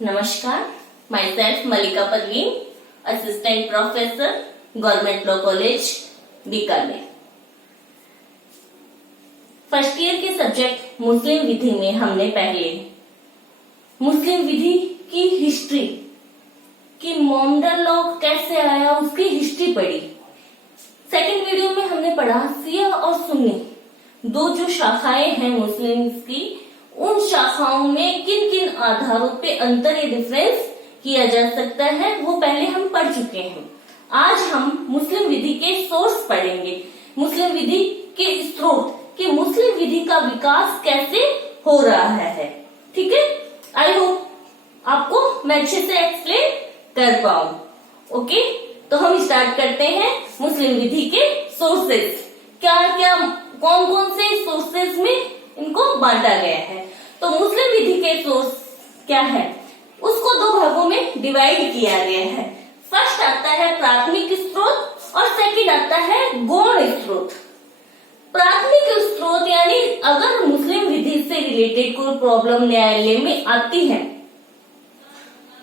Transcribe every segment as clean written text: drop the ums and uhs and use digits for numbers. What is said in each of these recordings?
नमस्कार, myself Malika Parveen, Assistant Professor, Government Law College, Bikaner. First year के subject मुस्लिम विधि में हमने पहले मुस्लिम विधि की हिस्ट्री कि मोहम्मदन लॉ कैसे आया उसकी हिस्ट्री पढ़ी। सेकंड वीडियो में हमने पढ़ा शिया और सुन्नी दो जो शाखाएं हैं मुस्लिम की, उन शाखाओं में किन किन आधारों पे अंतर या डिफरेंस किया जा सकता है वो पहले हम पढ़ चुके हैं। आज हम मुस्लिम विधि के सोर्स पढ़ेंगे, मुस्लिम विधि के स्रोत कि मुस्लिम विधि का विकास कैसे हो रहा है। ठीक है, आई होप आपको मैं अच्छे से एक्सप्लेन कर पाऊं। ओके, तो हम स्टार्ट करते हैं मुस्लिम विधि के सोर्सेस। क्या क्या कौन कौन से सोर्सेस में इनको बांटा गया है। तो मुस्लिम विधि के सोर्स क्या है, उसको दो भागों में डिवाइड किया गया है। फर्स्ट आता है प्राथमिक स्रोत और सेकंड आता है गौण स्रोत। प्राथमिक स्रोत यानी अगर मुस्लिम विधि से रिलेटेड कोई प्रॉब्लम न्यायालय में आती है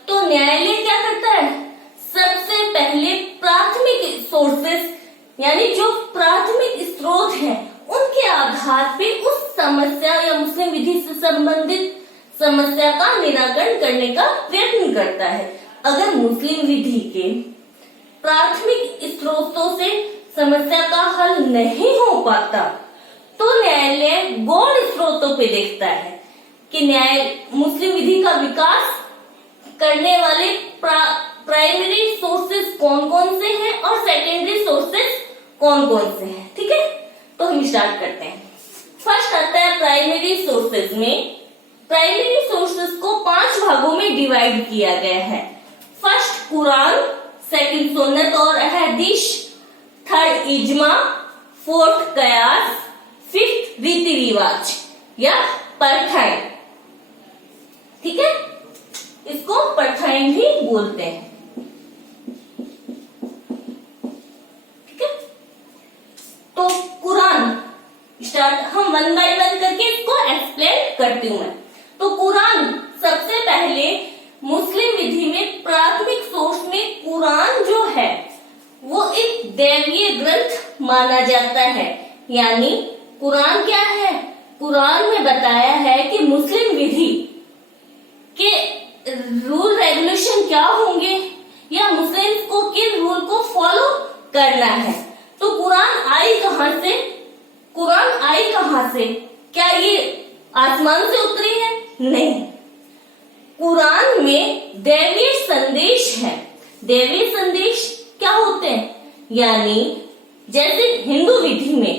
तो न्यायालय क्या करता है, सबसे पहले प्राथमिक सोर्सेस यानी जो प्राथमिक स्रोत है उनके आधार पे उस समस्या या मुस्लिम विधि से संबंधित समस्या का निराकरण करने का प्रयत्न करता है। अगर मुस्लिम विधि के प्राथमिक स्रोतों से समस्या का हल नहीं हो पाता तो न्यायालय गौण स्रोतों पे देखता है कि मुस्लिम विधि का विकास करने वाले प्राइमरी सोर्सेस कौन कौन से हैं और सेकेंडरी सोर्सेस कौन कौन से हैं। ठीक है, तो हम स्टार्ट करते हैं। फर्स्ट आता है प्राइमरी सोर्सेस में। प्राइमरी सोर्सेस को 5 भागों में डिवाइड किया गया है। फर्स्ट कुरान, सेकंड सुन्नत और अहदीस, थर्ड इजमा, फोर्थ कयास, फिफ्थ रीति रिवाज या परथाएं। ठीक है, इसको परथाएं भी बोलते हैं। तो कुरान स्टार्ट हम वन बाय वन करके इसको एक्सप्लेन करती हूँ मैं। तो कुरान सबसे पहले मुस्लिम विधि में प्राथमिक सोर्स में कुरान जो है वो एक दैवीय ग्रंथ माना जाता है। यानी कुरान क्या है, कुरान में बताया है कि मुस्लिम विधि के रूल रेगुलेशन क्या होंगे या मुस्लिम को किन रूल को फॉलो करना है। तो कुरान आई कहां से, कुरान आई कहां से, क्या ये आसमान से उतरी है? नहीं, कुरान में दैवीय संदेश है। दैवीय संदेश क्या होते हैं, यानी जैसे हिंदू विधि में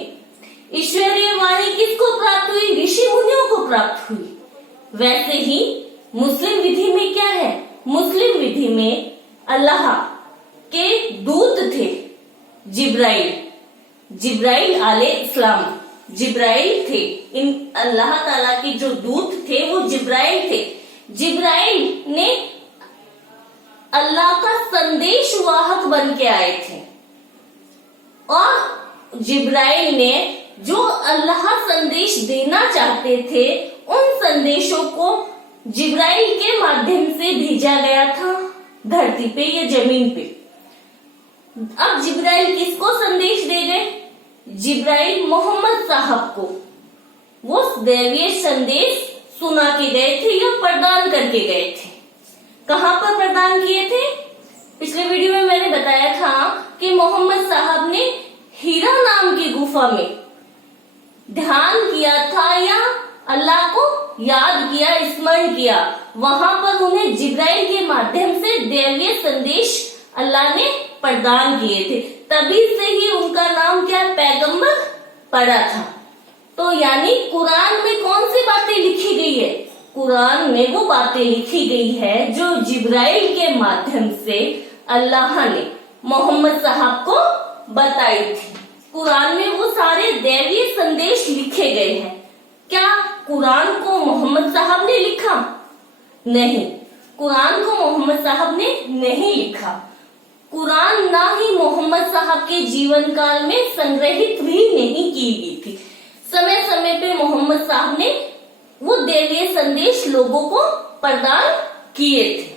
ईश्वरीय वाणी किसको प्राप्त हुई, ऋषि मुनियों को प्राप्त हुई, वैसे ही मुस्लिम विधि में क्या है, मुस्लिम विधि में अल्लाह के दूत थे जिब्राइल अलैहिस्सलाम, जिब्राइल थे। इन अल्लाह ताला के जो दूत थे वो जिब्राइल थे। जिब्राइल ने अल्लाह का संदेश वाहक बन के आए थे और जिब्राइल ने जो अल्लाह संदेश देना चाहते थे उन संदेशों को जिब्राइल के माध्यम से भेजा गया था धरती पे या जमीन पे। अब जिब्राइल किसको संदेश दे गए, जिब्राइल मोहम्मद साहब को वो दैवीय संदेश सुना के गए थे या प्रदान करके गए थे। कहां पर प्रदान किए थे, पिछले वीडियो में मैंने बताया था कि मोहम्मद साहब ने हीरा नाम की गुफा में ध्यान किया था या अल्लाह को याद किया, स्मरण किया। वहां पर उन्हें जिब्राइल के माध्यम से दैवीय संदेश अल्लाह ने प्रदान किए थे, तभी से ही उनका नाम क्या पैगंबर पड़ा था। तो यानी कुरान में कौन सी बातें लिखी गई है, कुरान में वो बातें लिखी गई है जो जिब्राइल के माध्यम से अल्लाह ने मोहम्मद साहब को बताई थी। कुरान में वो सारे दैवीय संदेश लिखे गए हैं। क्या कुरान को मोहम्मद साहब ने लिखा? नहीं, कुरान को मोहम्मद साहब ने नहीं लिखा। कुरान ना ही मोहम्मद साहब के जीवन काल में संग्रहित भी नहीं की गई थी। समय समय पे मोहम्मद साहब ने वो दैवीय संदेश लोगों को प्रदान किए थे।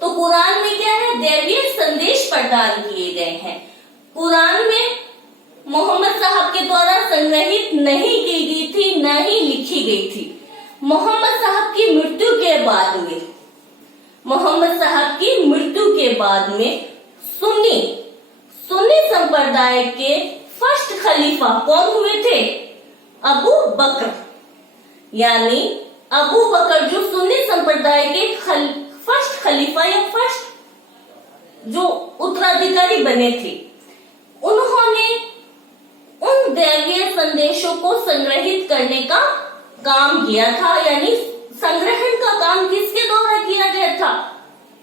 तो कुरान में क्या है, दैवीय संदेश प्रदान किए गए हैं। कुरान में मोहम्मद साहब के द्वारा संग्रहित नहीं की गई थी, न ही लिखी गई थी। मोहम्मद साहब की मृत्यु के बाद में, मोहम्मद साहब की मृत्यु के बाद में सुन्नी संप्रदाय के फर्स्ट खलीफा कौन हुए थे, अबू बकर। यानी अबू बकर जो सुन्नी संप्रदाय के फर्स्ट खलीफा या फर्स्ट जो उत्तराधिकारी बने थे, उन्होंने उन दैवीय संदेशों को संग्रहित करने का काम किया था। यानी संग्रहण का काम किसके द्वारा किया गया था,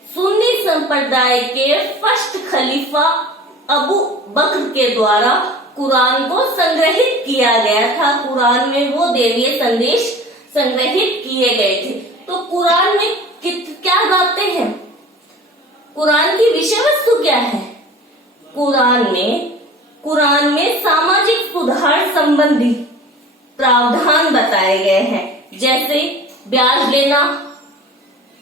सुन्नी संप्रदाय के फर्स्ट खलीफा अबू बकर के द्वारा कुरान को संग्रहित किया गया था। कुरान में वो दैवीय संदेश संग्रहित किए गए थे। तो कुरान में क्या बातें हैं, कुरान की विषय वस्तु क्या है, कुरान में सामाजिक सुधार संबंधी प्रावधान बताए गए हैं। जैसे ब्याज लेना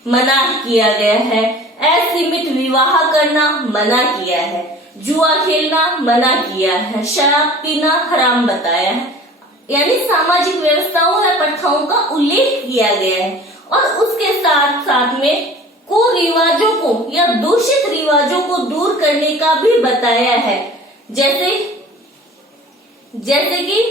मना किया गया है, असीमित विवाह करना मना किया है, जुआ खेलना मना किया है, शराब पीना हराम बताया है। यानी सामाजिक व्यवस्थाओं या प्रथाओं का उल्लेख किया गया है। और उसके साथ साथ में कुरिवाजों को या दूषित रिवाजों को दूर करने का भी बताया है। जैसे कि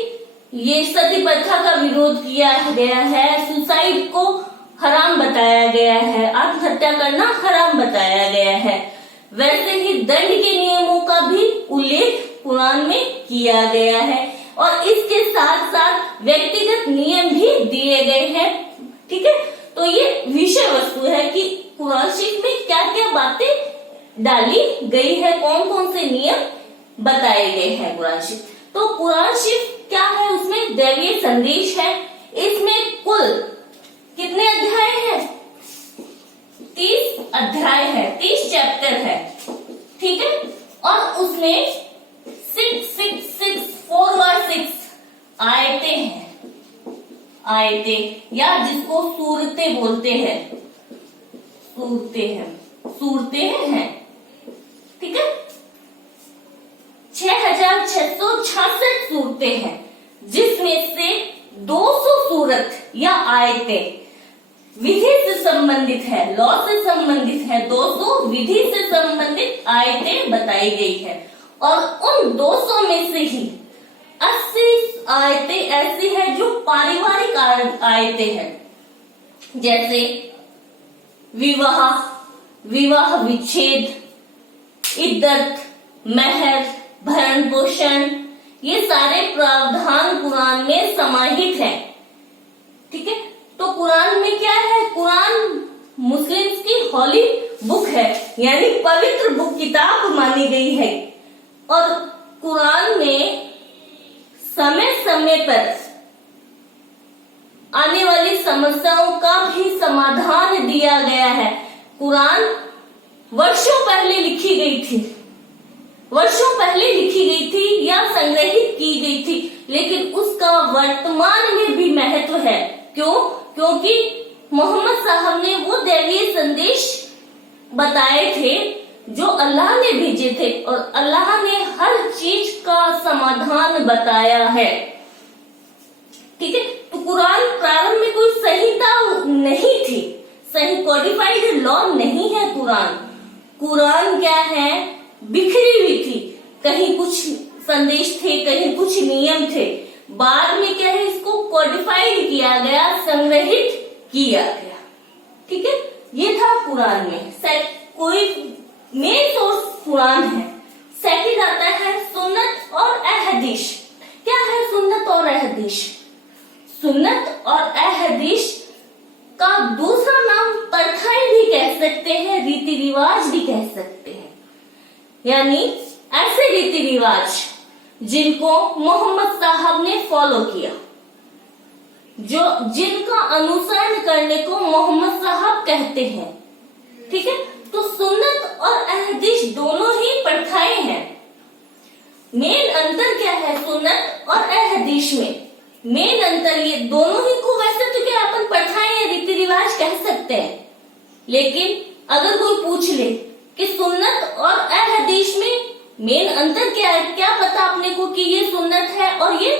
ये सती प्रथा का विरोध किया गया है, सुसाइड को हराम बताया गया है, आत्महत्या करना हराम बताया गया है। वैसे ही दंड के नियमों का भी उल्लेख कुरान में किया गया है और इसके साथ साथ व्यक्तिगत नियम भी दिए गए हैं। ठीक है, तो ये विषय वस्तु है कि कुरान शरीफ में क्या क्या बातें डाली गई है, कौन कौन से नियम बताए गए हैं कुरान शरीफ। तो कुरान शरीफ क्या है, उसमें दैवीय संदेश है। इसमें कुल कितने अध्याय हैं, 30 अध्याय है, 30 चैप्टर है। ठीक है, और उसमें 4/6 आयतें या जिसको सूरतें बोलते हैं, सूरतें हैं। ठीक है, 6666 सूरतें हैं, जिसमें से 200 सूरत या आयतें विधि से संबंधित है, लॉ से संबंधित है। 200 विधि से संबंधित आयतें बताई गई है और उन 200 में से ही 80 आयतें ऐसी है जो पारिवारिक आयतें हैं। जैसे विवाह विच्छेद, इद्दत, मेहर, भरण पोषण, ये सारे प्रावधान कुरान में समाहित हैं। ठीक है, तो कुरान में क्या है, कुरान मुस्लिम्स की हॉली बुक है, यानी पवित्र बुक, किताब मानी गई है। और कुरान में समय समय पर आने वाली समस्याओं का भी समाधान दिया गया है। कुरान वर्षों पहले लिखी गई थी या संग्रहित की गई थी, लेकिन उसका वर्तमान में भी महत्व है। क्यों? क्योंकि मोहम्मद साहब ने वो दैवीय संदेश बताए थे जो अल्लाह ने भेजे थे और अल्लाह ने हर चीज का समाधान बताया है। ठीक है, तो कुरान प्रारंभ में कोई संहिता नहीं थी, सही कोडिफाइड लॉ नहीं है। कुरान क्या है, बिखरी हुई थी, कहीं कुछ संदेश थे, कहीं कुछ नियम थे। बाद में क्या है, इसको कोडिफाइड किया गया, संग्रहित किया गया। ठीक है, ये था कुरान में। कोई मेन सोर्स कुरान है। सेकंड आता है सुन्नत और अहदीस। क्या है सुन्नत और अहदीस? सुन्नत और अहदीस का दूसरा नाम प्रथाएं भी कह सकते हैं, रीति रिवाज भी कह सकते हैं। यानी ऐसे रीति रिवाज जिनको मोहम्मद साहब ने फॉलो किया, जिनका अनुसरण करने को मोहम्मद साहब कहते हैं। ठीक है, तो सुन्नत और अहदीस दोनों ही प्रथाएं हैं। मेन अंतर क्या है सुन्नत और अहदीस में? मेन अंतर ये दोनों ही को वैसे तो क्या अपन प्रथाएं या रीति रिवाज कह सकते हैं, लेकिन अगर कोई पूछ ले कि सुन्नत और अहदीस में मेन अंतर क्या है, क्या पता अपने को कि ये सुन्नत है और ये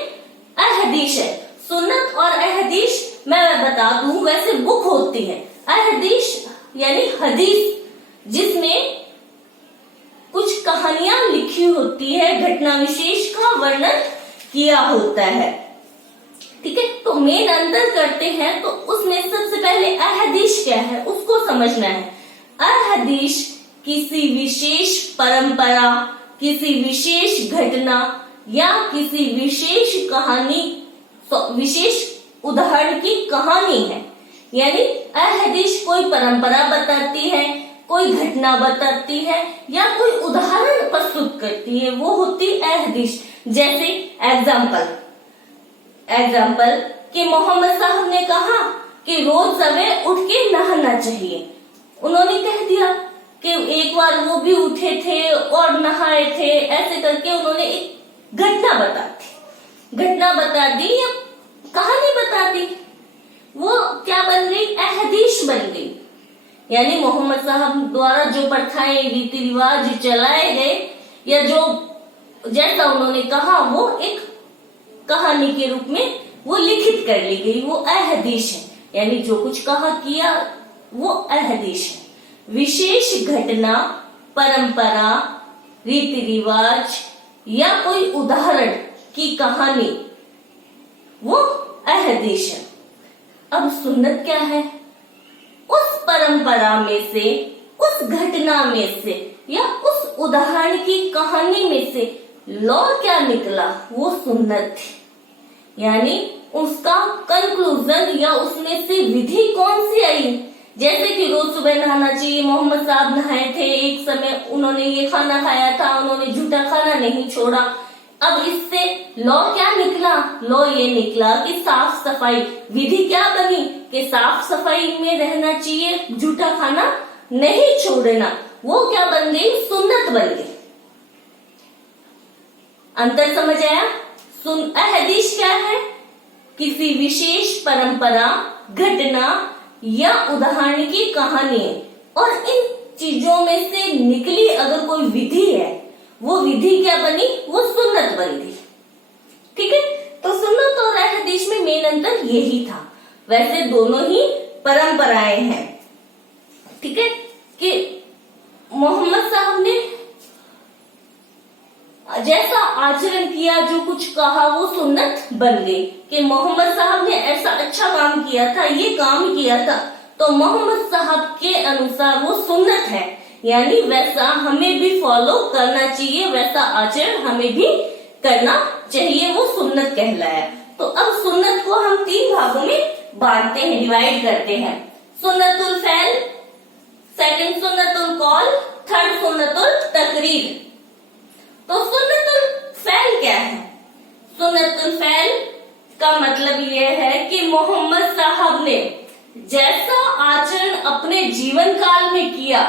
अहदीस है। सुन्नत और अहदीस मैं बता दूं, वैसे बुक होती है। अहदीस यानी हदीस, जिसमें कुछ कहानियां लिखी होती है, घटना विशेष का वर्णन किया होता है। ठीक है, तो मेन अंतर करते हैं। तो उसमें सबसे पहले अहदीस क्या है उसको समझना है। अहदीस किसी विशेष परंपरा, किसी विशेष घटना या किसी विशेष कहानी, विशेष उदाहरण की कहानी है। यानी अहदीस कोई परंपरा बताती है, कोई घटना बताती है या कोई उदाहरण प्रस्तुत करती है, वो होती अहदीस। जैसे एग्जाम्पल कि मोहम्मद साहब ने कहा कि रोज सवेरे उठ के नहाना चाहिए। उन्होंने कह दिया कि एक बार वो भी उठे थे और नहाए थे, ऐसे करके उन्होंने एक घटना बता दी या कहानी बता दी। वो क्या बन गई, अहदीस बन गई। यानी मोहम्मद साहब द्वारा जो प्रथाएं, रीति रिवाज चलाए गए या जो जैसा उन्होंने कहा, वो एक कहानी के रूप में वो लिखित कर ली गई, वो अहदीस है। यानी जो कुछ कहा किया वो अहदीस है। विशेष घटना, परंपरा, रीति रिवाज या कोई उदाहरण की कहानी, वो अहदीस है। अब सुन्नत क्या है, उस परंपरा में से, उस घटना में से या उस उदाहरण की कहानी में से लॉ क्या निकला, वो सुन्नत थी। यानी उसका कंक्लूजन या उसमें से विधि कौन सी आई। जैसे कि रोज सुबह नहाना चाहिए, मोहम्मद साहब नहाए थे, एक समय उन्होंने ये खाना खाया था, उन्होंने झूठा खाना नहीं छोड़ा। अब इससे लॉ क्या निकला, लॉ ये निकला कि साफ सफाई, विधि क्या बनी कि साफ सफाई में रहना चाहिए, झूठा खाना नहीं छोड़ना। वो क्या बन गई, सुन्नत बन गई। अंतर समझ आया। अहदीस क्या है, किसी विशेष परंपरा, घटना या उदाहरण की कहानी है, और इन चीजों में से निकली अगर कोई विधि है, वो विधि क्या बनी, वो सुन्नत बन गई। ठीक है, तो सुन्नत और अहदीस में मेन अंतर यही था। वैसे दोनों ही परंपराएं हैं। ठीक है, कि मोहम्मद साहब ने जैसा आचरण किया, जो कुछ कहा, वो सुन्नत बन गई। कि मोहम्मद साहब ने ऐसा अच्छा काम किया था, ये काम किया था, तो मोहम्मद साहब के अनुसार वो सुन्नत है। यानी वैसा हमें भी फॉलो करना चाहिए, वैसा आचरण हमें भी करना चाहिए, वो सुन्नत कहलाया। तो अब सुन्नत को हम 3 भागों में बांटते हैं, डिवाइड करते हैं। सुन्नतुल फ़ैल, सेकंड सुन्नतुल कौल, थर्ड सुन्नतुल तकरीर। तो सुन्नतुल फ़ैल क्या है? सुन्नतुल फ़ैल का मतलब यह है कि मोहम्मद साहब ने जैसा आचरण अपने जीवन काल में किया,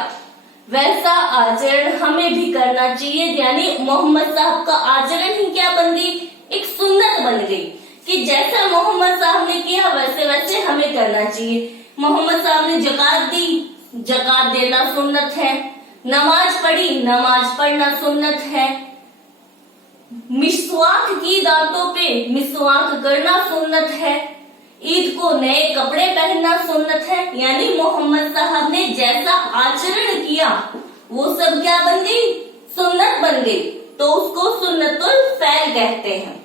वैसा आचरण हमें भी करना चाहिए। यानी मोहम्मद साहब का आचरण ही क्या बन गई, एक सुन्नत बन गई कि जैसा मोहम्मद साहब ने किया वैसे वैसे हमें करना चाहिए। मोहम्मद साहब ने ज़कात दी, ज़कात देना सुन्नत है। नमाज पढ़ी, नमाज पढ़ना सुन्नत है। मिसवाक की, दांतों पे मिसवाक करना सुन्नत है। ईद को नए कपड़े पहनना सुन्नत है। यानी मोहम्मद साहब ने जैसा आचरण किया वो सब क्या बन गई, सुन्नत बन गई। तो उसको सुन्नतुल फ़ैल कहते हैं।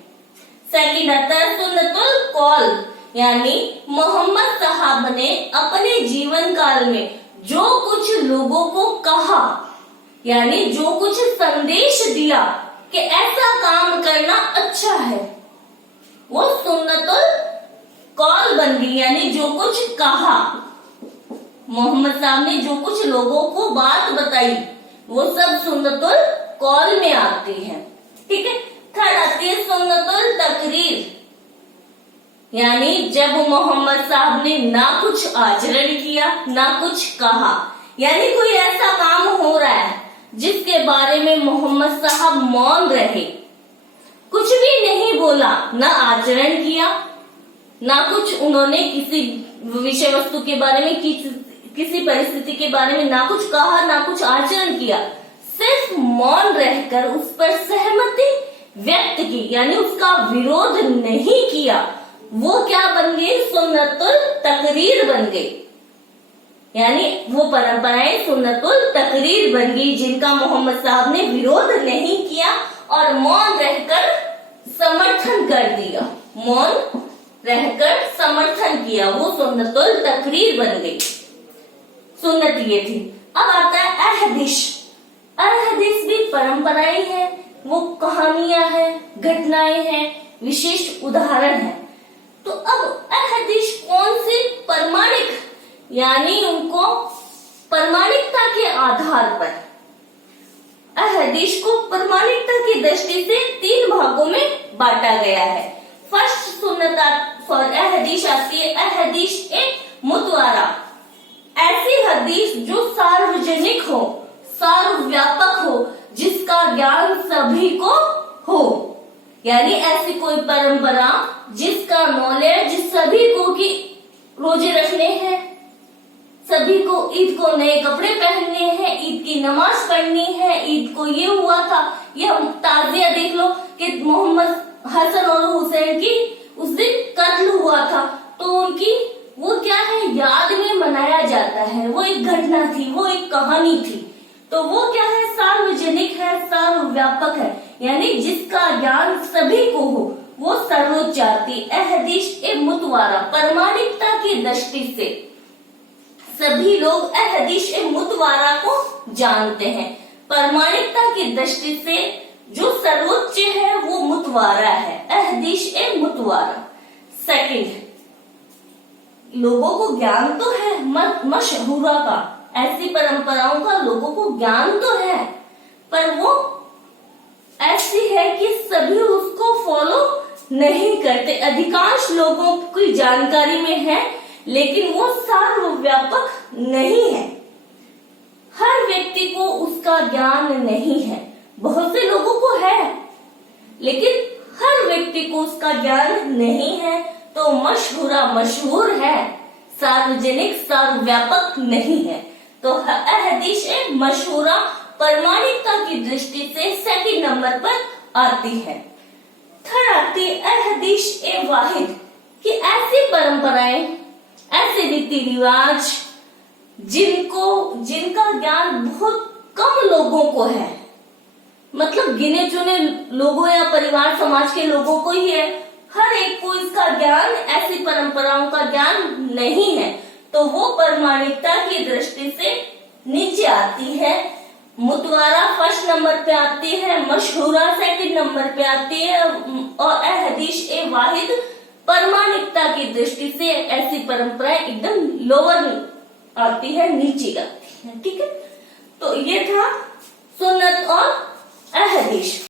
सेकंड आता है सुन्नतुल कौल, यानी मोहम्मद साहब ने अपने जीवन काल में जो कुछ लोगों को कहा, यानी जो कुछ संदेश दिया कि ऐसा काम करना अच्छा है, वो सुन्नतुल कौल बन गई। यानी जो कुछ कहा, मोहम्मद साहब ने जो कुछ लोगों को बात बताई, वो सब सुन्नतुल कौल में आती है। ठीक है, थर्ड आती है सुन्नतुल तकरीर, यानी जब मोहम्मद साहब ने ना कुछ आचरण किया, ना कुछ कहा, यानी कोई ऐसा काम हो रहा है जिसके बारे में मोहम्मद साहब मौन रहे, कुछ भी नहीं बोला, ना आचरण किया, ना कुछ उन्होंने किसी विषय वस्तु के बारे में किसी परिस्थिति के बारे में ना कुछ कहा ना कुछ आचरण किया, सिर्फ मौन रहकर उस पर सहमति व्यक्त की, यानी उसका विरोध नहीं किया, वो क्या बन गई? सुन्नतुल तकरीर बन गई। यानी वो परंपराएं सुन्नतुल तकरीर बन गई जिनका मोहम्मद साहब ने विरोध नहीं किया और मौन रहकर समर्थन कर दिया। मौन रहकर समर्थन किया, वो सुन्नतुल तकरीर बन गई। सुन्नत ये थी। अब आता है अहदिश। अहदिश भी परंपराएं हैं, वो कहानियां हैं, घटनाएं हैं, विशेष उदाहरण है। तो अब अहदिश कौन सी प्रमाणिक, यानी उनको प्रमाणिकता के आधार पर, अहदीस को प्रमाणिकता की दृष्टि से 3 भागों में बांटा गया है। फर्स्ट सुन्नत फॉर अहदीस आती है अहदीस ए मुतवारा, ऐसी हदीस जो सार्वजनिक हो, सर्वव्यापक हो, जिसका ज्ञान सभी को हो। यानी ऐसी कोई परंपरा जिसका नॉलेज सभी को कि रोजे रखने हैं, सभी को ईद को नए कपड़े पहनने हैं, ईद की नमाज पढ़नी है, ईद को ये हुआ था, ये ताजिया देख लो कि मोहम्मद हसन और हुसैन की उस दिन कत्ल हुआ था, तो उनकी वो क्या है, याद में मनाया जाता है। वो एक घटना थी, वो एक कहानी थी, तो वो क्या है, सार्वजनिक है, सर्वव्यापक है, यानी जिसका ज्ञान सभी को हो, वो सर्वोच्च जाति। अहदीस ए मुतवारा, प्रमाणिकता की दृष्टि से सभी लोग अहदीस ए मुतवारा को जानते हैं। प्रमाणिकता की दृष्टि से जो सर्वोच्च है वो मुतवारा है, अहदीस ए मुतवारा। सेकंड, लोगों को ज्ञान तो है मशहूरा का, ऐसी परंपराओं का लोगों को ज्ञान तो है, पर वो ऐसी है कि सभी उसको फॉलो नहीं करते। अधिकांश लोगों की जानकारी में है, लेकिन वो सर्वव्यापक नहीं है। हर व्यक्ति को उसका ज्ञान नहीं है। बहुत से लोगों को है, लेकिन हर व्यक्ति को उसका ज्ञान नहीं है। तो मशहूरा मशहूर है, सार्वजनिक सर्वव्यापक नहीं है। तो अहदीस ए मशहूरा प्रमाणिकता की दृष्टि से सेकंड नंबर पर आती है। थर्ड आती है अहदीस ए वाहिद, कि ऐसी परंपराएं, ऐसे रीति रिवाज जिनका ज्ञान बहुत कम लोगों को है, मतलब गिने चुने लोगों या परिवार समाज के लोगों को ही है, हर एक को इसका ज्ञान, ऐसी परंपराओं का ज्ञान नहीं है, तो वो प्रमाणिकता की दृष्टि से नीचे आती है। मुतवारा फर्स्ट नंबर पे आती है, मशहूरा सेकंड नंबर पे आती है, और अहदीस ए वाहिद प्रमाणिकता की दृष्टि से ऐसी परंपराएं एकदम लोअर आती है, नीचे आती है। ठीक है, तो ये था सुन्नत और अहदीस।